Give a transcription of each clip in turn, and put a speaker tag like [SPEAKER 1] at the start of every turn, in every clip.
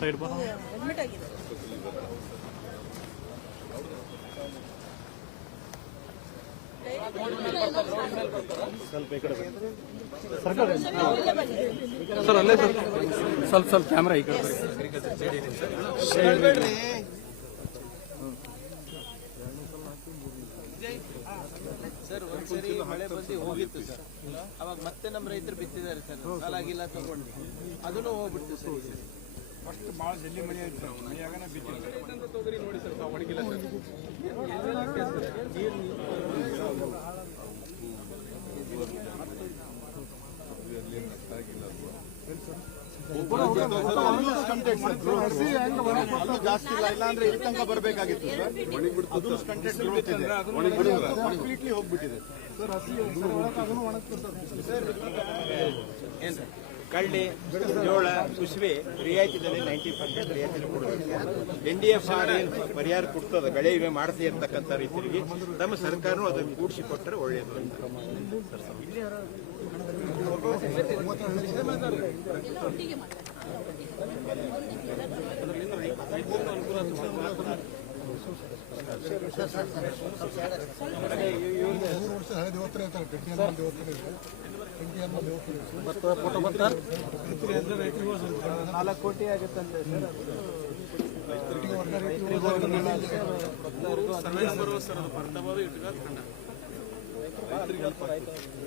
[SPEAKER 1] Side ಬಾ.
[SPEAKER 2] Admit ಆಗಿದೆ
[SPEAKER 1] sir ಅಲ್ಲೇ ಸರ್ ಸ್ವಲ್ಪ ಸ್ವಲ್ಪ ಕ್ಯಾಮ್ರಾ ಈ ಕಡೆ
[SPEAKER 3] ಸರ್ ಒಂದ್ಸರಿ ಮಳೆ ಬಂದು ಹೋಗಿತ್ತು ಸರ್ ಅವಾಗ ಮತ್ತೆ ನಮ್ಮ ರೈತರು ಬಿತ್ತಿದ್ದಾರೆ ಸರ್. ಸಾಲಾಗಿಲ್ಲ ತಗೊಂಡು. ಅದನ್ನು ಹೋಗ್ಬಿಡ್ತು ಸರಿ.
[SPEAKER 4] ಫಸ್ಟ್ ಭಾಳ ಜಲ್ಲಿ ಮಳೆ ಆಯ್ತು. ಮಳೆಯಾಗನ
[SPEAKER 5] ಜಾಸ್ತಿ ಇಲ್ಲ ಇಲ್ಲ ಅಂದ್ರೆ ಇಲ್ಲಿ ತನಕ ಬರಬೇಕಾಗಿತ್ತು ಅದು ಕಂಟೆಂಟ್ ಗ್ರೋತ್ ಸರ್ ಹೋಗ್ಬಿಟ್ಟಿದೆ
[SPEAKER 3] ಏನ್ರಿ
[SPEAKER 6] ಕಳ್ಳಿ ಜೋಳ, ಕುಸುವೆ ರಿಯಾಯಿತಿದಲ್ಲಿ ನೈಂಟಿ ಪರ್ಸೆಂಟ್ ರಿಯಾಯಿತಿ ಕೊಡಬೇಕು. ಎನ್ ಡಿ ಎಫ್ ಆರ್ ಏನು ಪರಿಹಾರ ಕೊಡ್ತದೆ, ಬೆಳೆ ವಿಮೆ ಮಾಡಿಸಿ ಅಂತಕ್ಕಂಥ ರೈತರಿಗೆ ನಮ್ಮ ಸರ್ಕಾರನೂ ಅದನ್ನು ಕೂಡಿಸಿ ಕೊಟ್ಟರೆ ಒಳ್ಳೆಯದು ಅಂತ.
[SPEAKER 2] ಎಲ್ಲ ಒಟ್ಟಿಗೆ ಮಾತಾಡ್ತಾರೆ
[SPEAKER 3] ನಾಲ್ಕು ಕೋಟಿ ಆಗುತ್ತಂತೆ ಸರ್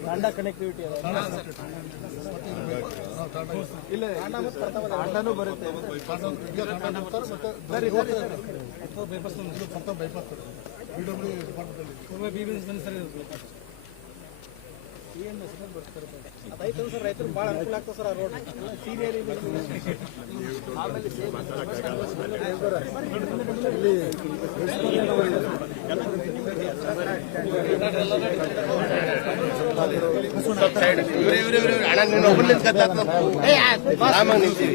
[SPEAKER 3] ತಾಂಡ ಕನೆಕ್ಟಿವಿಟಿ ಇಲ್ಲ ಅಣ್ಣನೂ ಬರುತ್ತೆ. ರೈತರು ಭಾಳ ಅನುಕೂಲ ಆಗ್ತದೆ ಸರ್ ಆ ರೋಡ್ ಸೀನಿಯರ್ ಆಮೇಲೆ
[SPEAKER 6] సైడ్ ఎవరెవరెవరు అలా నేను ఒకరి నుంచి కదా రామ నుంచి